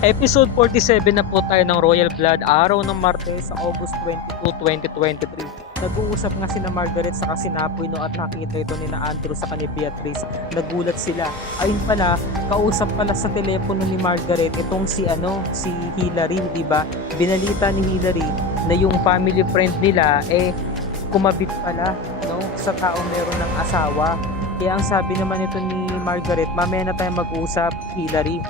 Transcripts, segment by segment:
Episode 47 na po tayo ng Royal Blood, araw ng Martes sa August 22, 2023. Nag-uusap nga sina Margaret sa Sinapoy no at nakita ito ni na Andrew sa ni Beatrice. Nagulat sila. Ayun pala, kausap pala sa telepono ni Margaret itong si Hillary, di ba? Binalita ni Hillary na yung family friend nila kumabit pala no sa taong meron ng asawa. Kaya ang sabi naman ito ni Margaret, mamaya na tayo mag-usap, Hillary.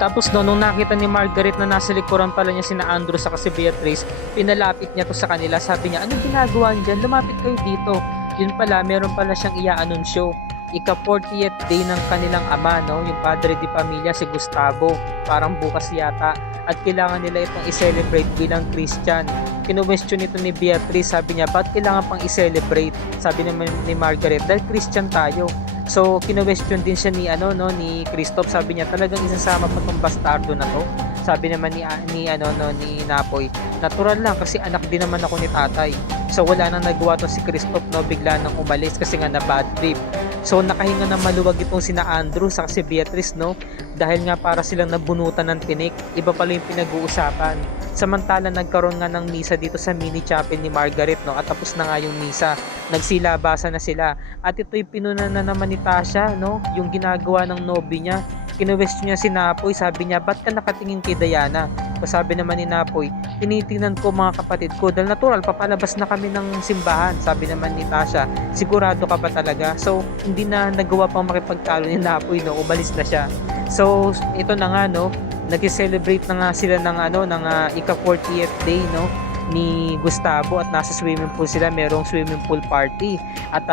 Tapos nung nakita ni Margaret na nasa likuran pala niya sina Andrew sa si Beatrice, pinalapit niya to sa kanila. Sabi niya, anong ginagawa niyo dyan? Lumapit kayo dito. Yun pala, meron pala siyang ia-anunsyo. Ika-40th day ng kanilang ama, no? Yung padre de pamilya, si Gustavo. Parang bukas yata. At kailangan nila itong i-celebrate bilang Christian. Kino-question ito ni Beatrice, sabi niya, ba't kailangan pang i-celebrate? Sabi naman ni Margaret, dahil Christian tayo. So, kino-question din siya ni Christoph, sabi niya, talagang isasama pa tong bastardo na to. Sabi naman ni Napoy, natural lang kasi anak din naman ako ni tatay. So, wala nang nagawa to si Christoph, no, bigla nang umalis kasi nga na bad trip. So, nakahinga na maluwag itong sina Andrew sa si Beatrice, no, dahil nga para silang nabunutan ng tinik. Iba pala yung pinag-uusapan. Samantala nagkaroon nga ng misa dito sa mini chapel ni Margaret, no, at tapos na nga yung misa. Nagsilabasa na sila. At ito'y pinuna na naman ni Tasha, no, yung ginagawa ng nobby niya. Kinwestiyon niya si Napoy, sabi niya, ba't ka nakatingin kay Diana? O sabi naman ni Napoy, tinitingnan ko mga kapatid ko, dahil natural, papalabas na kami ng simbahan. Sabi naman ni Tasha, sigurado ka ba talaga? So, hindi na nagawa pang makipagtalo ni Napoy, no, umalis na siya. So, ito na nga, no, nag-celebrate na nga sila ng ika-40th day, no, ni Gustavo, at nasa swimming pool sila, merong swimming pool party at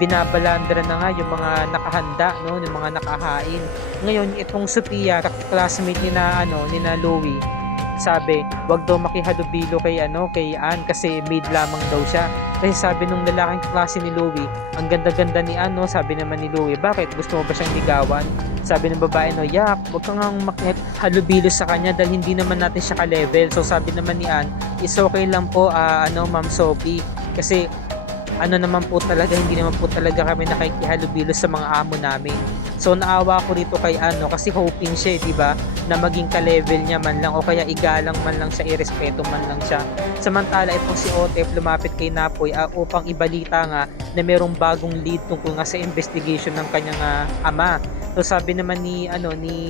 binabalandra na nga yung mga nakahanda, no, yung mga nakahain. Ngayon itong Sophia, classmate ni na Louie, sabi wag daw makihalubilo kay Ann kasi maid lamang daw siya. Kasi sabi nung lalaking klase ni Louie, ang ganda-ganda ni Ann, no. Sabi naman ni Louie, bakit gusto mo ba siyang ligawan? Sabi ng babae, no, yak, wag kang makihalubilo sa kanya dahil hindi naman natin siya ka-level. So sabi naman ni Ann, is okay lang po Ma'am Sophie, kasi naman po talaga, hindi naman po talaga kami nakikihalubilo sa mga amo namin. So naawa ko rito kay kasi hoping siya, di ba, na maging ka-level niya man lang o kaya igalang man lang siya, irespeto man lang siya. Samantala itong si Otef lumapit kay Napoy upang ibalita nga na merong bagong lead tungkol nga sa investigation ng kanyang ama. So sabi naman ni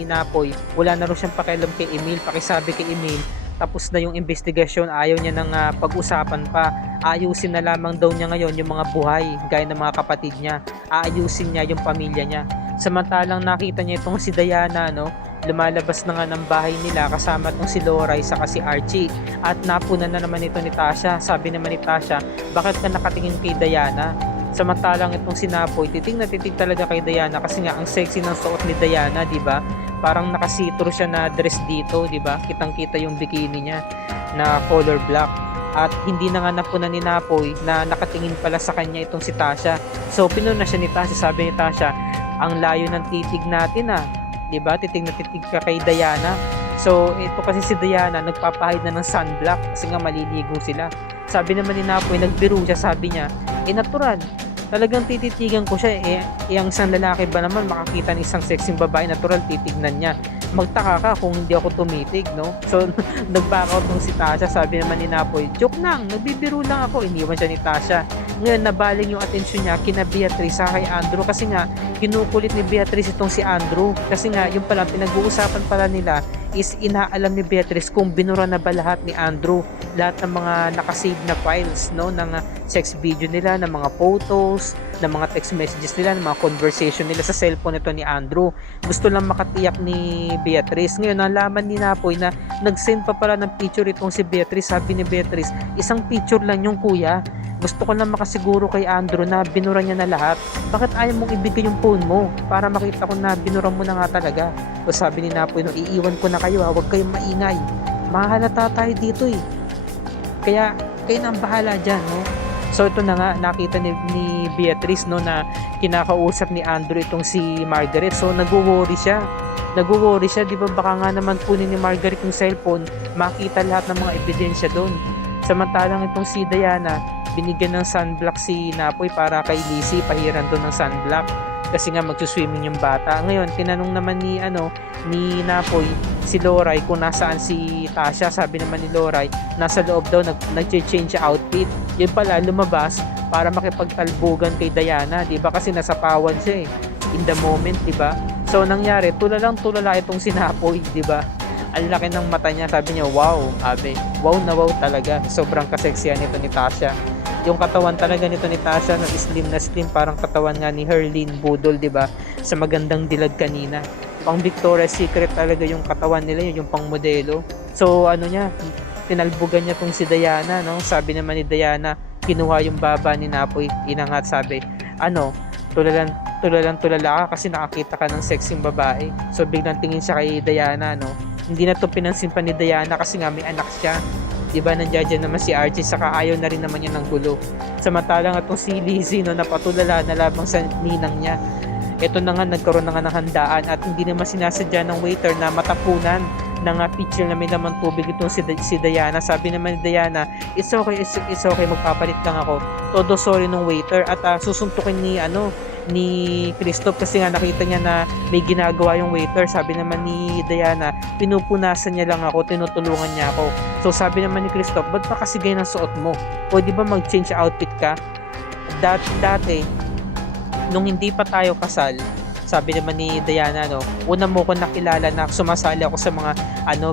Napoy, wala na rin siyang pakialam kay Emil, pakisabi kay Emil tapos na yung investigasyon, ayaw niya ng pag-usapan pa. Ayusin na lamang daw niya ngayon yung mga buhay gaya ng mga kapatid niya. Aayusin niya yung pamilya niya. Samantalang nakita niya itong si Diana, no, lumalabas na nga ng bahay nila kasama itong si Loray saka si Archie, at napunan na naman ito ni Tasha. Sabi naman ni Tasha, bakit ka nakatingin kay Diana? Samantalang itong si Napoy, titig na titig talaga kay Diana kasi nga ang sexy ng suot ni Diana, di ba? Parang nakasitro siya na dress dito, di ba? Kitang-kita yung bikini niya na color black. At hindi na nga napunan ni Napoy na nakatingin pala sa kanya itong si Tasha. So pinuna siya ni Tasha, sabi ni Tasha, ang layo ng titig natin, di ba? Titig na titig ka kay Diana. So ito kasi si Diana nagpapahid na ng sunblock kasi nga maliligo sila. Sabi naman ni Napoy, nagbiro siya, sabi niya, natural, talagang tititigan ko siya. Ang isang lalaki ba naman makakita ng isang sexing babae, natural titignan niya. Magtaka ka kung hindi ako tumitig, no? So nag-back out nung si Tasha. Sabi naman ni Napoy, joke lang, nagbibiro lang ako. Iniwan siya ni Tasha. Ngayon nabaling yung atensyon niya kina Beatrice sa kay Andrew kasi nga kinukulit ni Beatrice itong si Andrew. Kasi nga yung pala pinag-uusapan pala nila is inaalam ni Beatrice kung binura na ba lahat ni Andrew, lahat ng mga nakasave na files, no, ng sex video nila, ng mga photos, ng mga text messages nila, ng mga conversation nila sa cellphone nito ni Andrew. Gusto lang makatiyak ni Beatrice. Ngayon nalaman ni Napoy na nag-send pa pala ng picture itong si Beatrice. Sabi ni Beatrice, isang picture lang yung kuya, gusto ko lang makasiguro kay Andrew na binura niya na lahat. Bakit ayaw mong ibigay yung phone mo para makita ko na binura mo na nga talaga? O sabi ni Napoy, no, iiwan ko na kayo, huwag kayong maingay, mahalata tayo dito kaya kayo na ang bahala dyan, no? So ito na nga, nakita ni Beatrice, no, na kinakausap ni Andrew itong si Margaret. So nagwo-worry siya, di ba, baka nga naman kunin ni Margaret yung cellphone, makita lahat ng mga ebidensya doon. Samantalang itong si Diana, binigyan ng sunblock si Napoy para kay Lizzie, pahiran doon ng sunblock. kasi nga magsuswimming yung bata. Ngayon, tinanong naman ni Napoy si Loray kung nasaan si Tasha. Sabi naman ni Loray, nasa loob daw nag-change outfit. Yun pala, lumabas para makipagtalbugan kay Diana, 'di ba? Kasi nasa pawan siya in the moment, 'di ba? So nangyari, tulala itong si Napoy, 'di ba? Ang laki ng mata niya, sabi niya, wow, abe. Wow na wow talaga. Sobrang kaseksiyan nito ni Tasha. Yung katawan talaga nito ni Tasha, slim na slim, parang katawan nga ni Herlin Budol, 'di ba? Sa magandang dilag kanina. Pang Victoria's Secret talaga yung katawan nila, yung pang modelo. So tinalbugan niya tong si Diana, no? Sabi naman ni Diana, kinuha yung baba ni Napoy, inangat, sabi, tulala ka kasi nakakita ka ng sexing babae. So biglang tingin siya kay Diana, no? Hindi na to pinansin pa ni Diana kasi nga may anak siya. 'Di ba, nandiyan naman si RJ, saka ayaw na rin naman niya ng gulo. Samantalang itong si Lizzie, no, napatulala na labang sa ninang niya. Ito na nga, nagkaroon na nga ng handaan at hindi naman sinasadya ng waiter na matapunan ng pitcher na may laman tubig itong si Diana. Sabi naman ni Diana, it's okay, magpapalit lang ako. Todo sorry nung waiter at susuntukin ni Christoph kasi nga nakita niya na may ginagawa yung waiter. Sabi naman ni Diana, pinupunasan niya lang ako, tinutulungan niya ako. So sabi naman ni Christoph, ba't pa kasi ganyan ang suot mo? Pwede ba mag-change outfit ka? Dati, nung hindi pa tayo kasal, sabi naman ni Diana, no, una mo ko nakilala na sumasali ako sa mga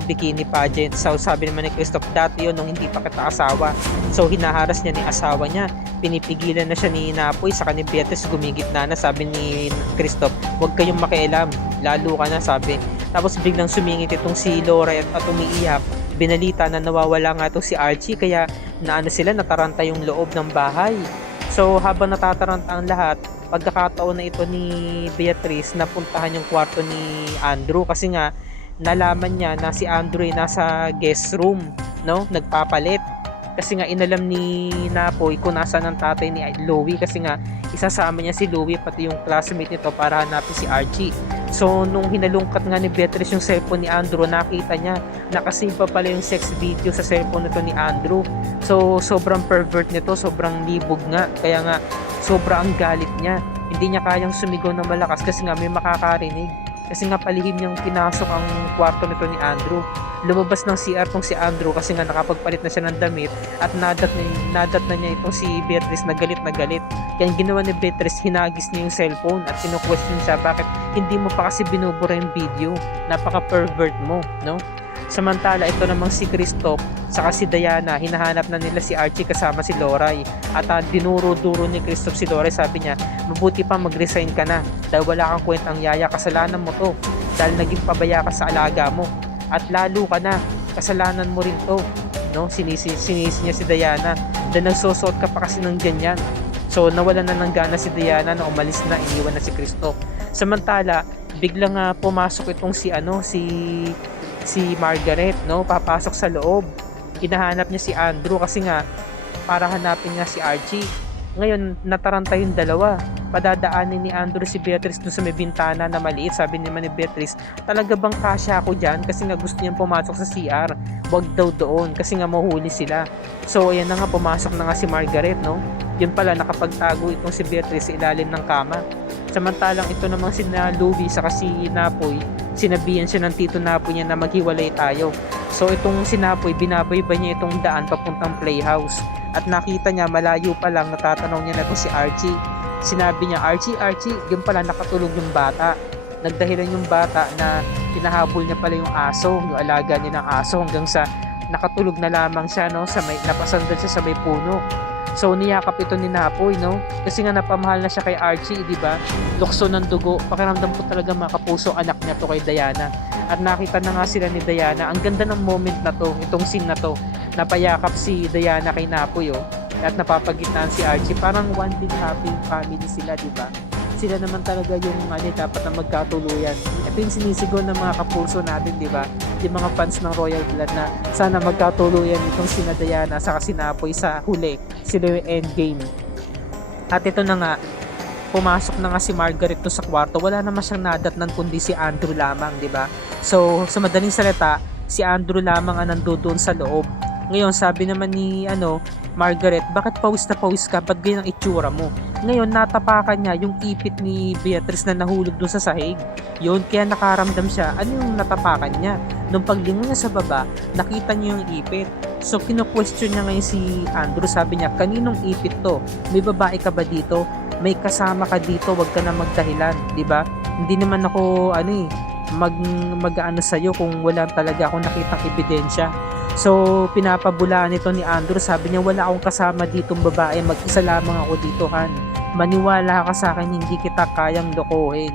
bikini pageant. So sabi naman ni Christoph, dati yun nung hindi pa kita asawa. So hinaharas niya ni asawa niya, pinipigilan na siya ni Napoy, saka ni Beatrice gumigitna na. Sabi ni Christoph, huwag kayong makialam, lalo ka na, sabi. Tapos biglang sumingit itong si Laura at umiiyak. Binalita na nawawala nga itong si Archie, kaya nataranta yung loob ng bahay. So habang natataranta ang lahat, pagkakataon na ito ni Beatrice na puntahan yung kwarto ni Andrew kasi nga nalaman niya na si Andrew ay nasa guest room, no, nagpapalit. Kasi nga inalam ni Napoy kung nasaan ang tatay ni Louie, kasi nga isasama niya si Louie pati yung classmate nito para hanapin si Archie. So nung hinalungkat nga ni Beatrice yung cellphone ni Andrew, nakita niya nakasave pa pala yung sex video sa cellphone nito ni Andrew. So sobrang pervert nito, sobrang libog nga, kaya nga sobrang galit niya. Hindi niya kayang sumigaw ng malakas kasi nga may makakarinig. Kasi nga palihim niyang pinasok ang kwarto nito ni Andrew. Lumabas ng CR tong si Andrew kasi nga nakapagpalit na siya ng damit at nadat na niya itong si Beatrice na galit na galit. Kaya ginawa ni Beatrice, hinagis niya yung cellphone at kino-question siya, bakit hindi mo pa kasi binubura yung video? Napaka-pervert mo, no? Samantala, ito namang si Christoph saka si Diana, hinahanap na nila si Archie kasama si Loray. At dinuro-duro ni Christoph si Loray, sabi niya, mabuti pa mag-resign ka na dahil wala kang kwentang yaya, kasalanan mo to dahil naging pabaya ka sa alaga mo. At lalo ka na, kasalanan mo rin to, no? Sinisi niya si Diana dahil nagsusuot ka pa kasi ng ganyan. So nawalan na ng gana si Diana na umalis na, iniwan na si Christoph. Samantala, biglang pumasok itong si Margaret, no? Papasok sa loob. Hinahanap niya si Andrew kasi nga para hanapin nga si Archie. Ngayon nataranta yung dalawa. Padadaanin ni Andrew si Beatrice doon sa may bintana na maliit. Sabi naman ni Beatrice, talaga bang kasya ako dyan? Kasi nga gusto niyang pumasok sa CR. Wag daw doon kasi nga mahuli sila. So ayan na nga, pumasok na nga si Margaret, no? Yun pala, nakapagtago itong si Beatrice sa ilalim ng kama. Samantalang ito namang si Louie saka si Napoy, sinabihan siya ng tito Napoy niya na maghiwalay tayo. So itong si Napoy, binabaybay niya itong daan papuntang playhouse. At nakita niya malayo pa lang, natatanaw niya na ito si Archie. Sinabi niya, Archie, yun pala, nakatulog yung bata. Nagdahilan yung bata na pinahabol niya pala yung aso, yung alaga niya ng aso, hanggang sa nakatulog na lamang siya, no, sa may, napasandal siya sa may puno. So niyakap ito ni Napoy, no? Kasi nga napamahal na siya kay Archie, di ba? Lukso ng dugo. Pakiramdam ko talaga mga kapuso, anak niya to kay Diana. At nakita na nga sila ni Diana. Ang ganda ng moment na to, itong scene na to. Napayakap si Diana kay Napoy, oh. At napapagitnaan si Archie. Parang one big happy family sila, di ba? Sila naman talaga yung dapat na magkatuluyan. Ito yung sinisigaw ng mga kapuso natin, di ba? Yung mga fans ng Royal Blood na sana magkatuluyan itong sina Diana saka si Napoy sa huli. Sila yung endgame. At ito na nga, pumasok na nga si Margaret to sa kwarto. Wala naman siyang nadatnan kundi si Andrew lamang, di ba? So, sa madaling salita, si Andrew lamang ang nandoon sa loob. Ngayon sabi naman ni Margaret, bakit pawis na pawis ka? Ba't ganyan ang itsura mo? Ngayon natapakan niya yung ipit ni Beatrice na nahulog dun sa sahig. Yun, kaya nakaramdam siya. Ano yung natapakan niya? Nung paglingon niya sa baba, nakita niya yung ipit. So kino-question niya ngayon si Andrew, sabi niya, kaninong ipit to? May babae ka ba dito? May kasama ka dito, wag ka na magdahilan, 'di ba? Hindi naman ako mag-ano sa iyo kung wala talaga akong nakitang ebidensya. So pinapabulaan nito ni Andrew, sabi niya, wala akong kasama ditong babae, mag-isa lamang ako dito, Han. Maniwala ka sa akin, hindi kita kayang lokohin,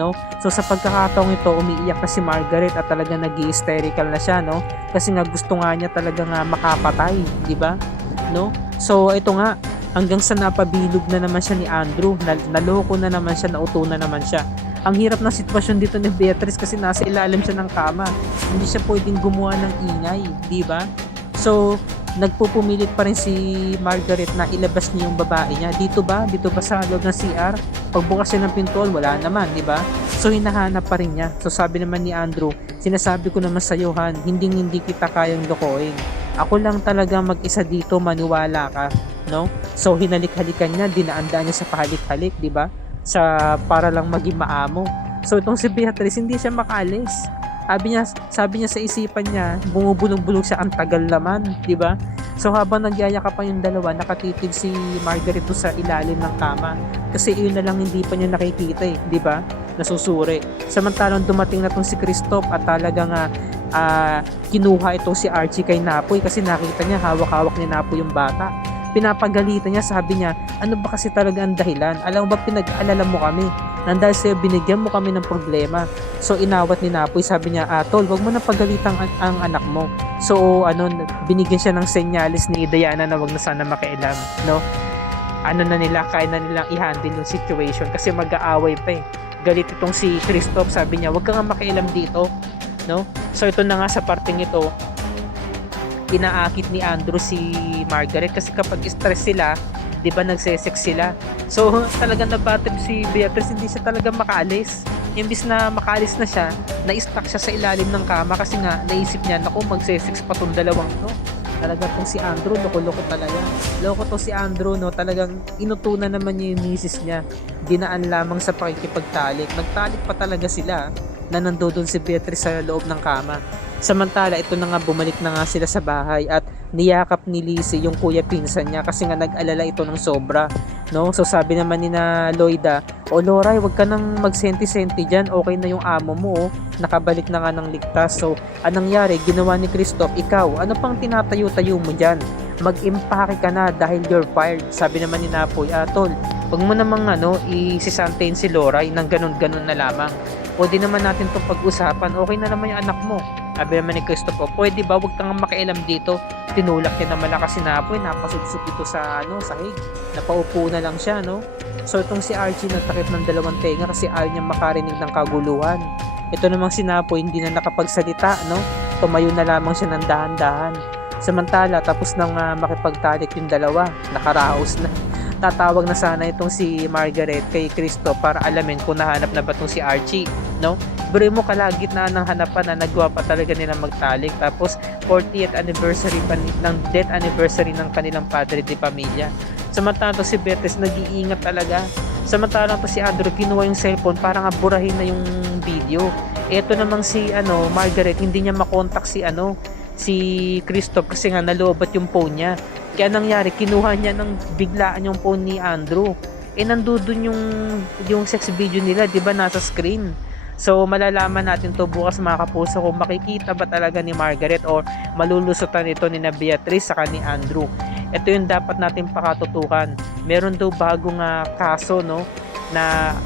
no? So sa pagkakataong ito, umiiyak na si Margaret at talaga nag-hysterical na siya, no? Kasi nga gusto nga niya talaga nga makapatay, 'di ba? No? So ito nga, hanggang sa napabilog na naman siya ni Andrew, naloko na naman siya, nauto na naman siya. Ang hirap ng sitwasyon dito ni Beatrice kasi nasa ilalim siya ng kama. Hindi siya pwedeng gumawa ng ingay, di ba? So, nagpupumilit pa rin si Margaret na ilabas niya yung babae niya. Dito ba? Dito ba sa loob ng CR? Pagbukas siya ng pintuan, wala naman, di ba? So, hinahanap pa rin niya. So, sabi naman ni Andrew, sinasabi ko naman sa iyo, Han, hindi kita kayang lokohin. Ako lang talaga mag-isa dito, maniwala ka, no? So hinalik-halikan niya, dinaan-daan niya sa pahalik-halik, 'di ba? Para lang maging maamo. So itong si Beatrice hindi siya makaalis. Sabi niya sa isipan niya, bumubulong-bulong siya, ang tagal naman, 'di ba? So habang nagyayakapan yung dalawa, nakatitig si Margaret doon sa ilalim ng kama. Kasi iyon na lang hindi pa niya nakikita, 'di ba? Nasusuri. Samantalang dumating na tong si Christoph at talagang kinuha itong si Archie kay Napoy kasi nakita niya hawak-hawak ni Napoy yung bata. Pinapagalitan niya, sabi niya, ano ba kasi talaga ang dahilan? Alam mo ba, pinag-alala mo kami. Nandahil sa'yo, binigyan mo kami ng problema. So inawat ni Napoy, sabi niya, tol, wag mo na pagalitan ang anak mo. So binigyan siya ng senyales ni Diana na wag na sana makialam, no? Kaya na nilang i-handle yung situation kasi mag-aaway pa eh. Galit itong si Christoph, sabi niya, wag ka nga makialam dito, no? So ito na nga sa parting ito, inaakit ni Andrew si Margaret kasi kapag stress sila, 'di ba, nagse-sex sila. So talagang nabatrip si Beatrice, hindi siya talaga makaalis. Imbis na makaalis na siya, na-stuck siya sa ilalim ng kama kasi nga naisip niya, naku, magse-sex pa tong dalawang to. Talaga tong si Andrew, loko-loko talaga. Loko to si Andrew, no? Talagang inutunan naman niya yung misis niya. Dinaan lamang sa pakikipagtalik. Nagtalik pa talaga sila na nandoon si Beatrice sa loob ng kama. Samantala, ito na nga, bumalik na nga sila sa bahay at niyakap ni Lizzie yung kuya pinsan niya kasi nga nag-alala ito ng sobra, no? So sabi naman ni na Loida, Loray, wag ka nang magsenti-senti dyan, okay na yung amo mo, nakabalik na nga ng ligtas. So anong nangyari? Ginawa ni Christoph, ikaw, ano pang tinatayo-tayo mo dyan? Mag-impake ka na dahil you're fired. Sabi naman ni Napoy, tol, wag mo namang isisantain si Loray ng ganun-ganun na lamang. Pwede naman natin itong pag-usapan, okay na naman yung anak mo. Sabi naman ni Christopher, pwede ba wag kang makialam dito? Tinulak niya na malakas si Napoy, napasubsub ito sa sahig. Napaupo na lang siya, no? So itong si Archie nagtakip ng dalawang tenga kasi ayaw niya makarinig ng kaguluhan. Ito namang si Napoy hindi na nakapagsalita, no? Tumayo na lamang siya ng dahan-dahan. Samantala, tapos nang makipagtalik yung dalawa, nakaraos na. Tatawag na sana itong si Margaret kay Christoph para alamin kung nahanap na ba itong si Archie, no? Pero mo kalagitnaan ng hanapan na nagawa pa talaga nila magtalik, tapos 40th anniversary pa ng death anniversary ng kanilang padre de pamilya. Samantalang to si Beatrice nag-iingat talaga. Samantalang to si Andrew kinuha yung cellphone para nga burahin na yung video. Ito namang si Margaret, hindi niya makontak si Christoph kasi nga nalobat yung phone niya. Kaya nangyari, kinuha niya ng biglaan yung phone ni Andrew. Nandun yung sex video nila, 'di ba, nasa screen. So malalaman natin to bukas, mga kapuso, kung makikita ba talaga ni Margaret or malulusutan ito ni na Beatrice saka ni Andrew. Ito yung dapat natin pakatutukan. Meron daw bagong kaso, no, na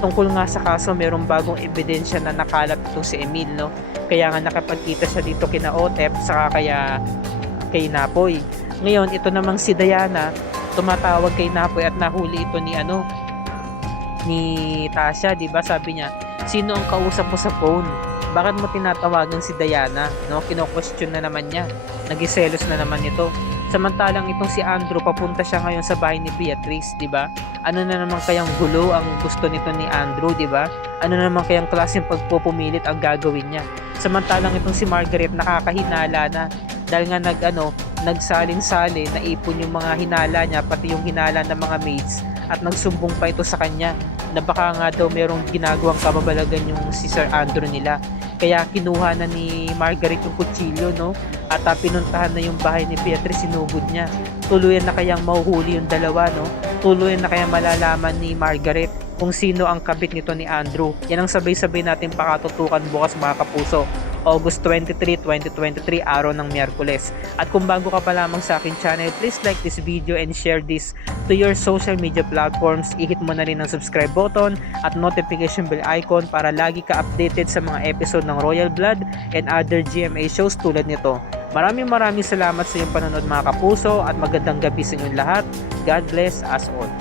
tungkol nga sa kaso, merong bagong ebidensya na nakalat itong si Emil, no. Kaya nga nakapagkita siya dito kina Otep saka kay Napoy. Ngayon, ito namang si Diana, tumatawag kay Napoy at nahuli ito ni Tasha, 'di ba? Sabi niya, sino ang kausap mo sa phone? Bakit mo tinatawagan si Diana? No, kino-question na naman niya. Nagiselos na naman ito. Samantalang itong si Andrew, papunta siya ngayon sa bahay ni Beatrice, 'di ba? Ano na naman kayang gulo ang gusto nito ni Andrew, 'di ba? Ano na naman kayang klaseng pagpupumilit ang gagawin niya? Samantalang itong si Margaret nakakahinala na. dahil nga nagsalin-salin, naipon yung mga hinala niya, pati yung hinala ng mga mates, at nagsumbong pa ito sa kanya na baka nga daw merong ginagawang kababalagan yung si Sir Andrew nila. Kaya kinuha na ni Margaret yung kutsilyo, no? At pinuntahan na yung bahay ni Beatrice, sinugod niya. Tuluyan na kayang mahuhuli yung dalawa, no? Tuluyan na kayang malalaman ni Margaret kung sino ang kabit nito ni Andrew. Yan ang sabay-sabay natin pakatutukan bukas, mga kapuso. August 23, 2023, araw ng Miyerkules. At kung bago ka pa lamang sa akin channel, please like this video and share this to your social media platforms. I-hit mo na rin ang subscribe button at notification bell icon para lagi ka updated sa mga episode ng Royal Blood and other GMA shows tulad nito. Maraming salamat sa iyong panonood, mga kapuso, at magandang gabi sa inyong lahat. God bless us all.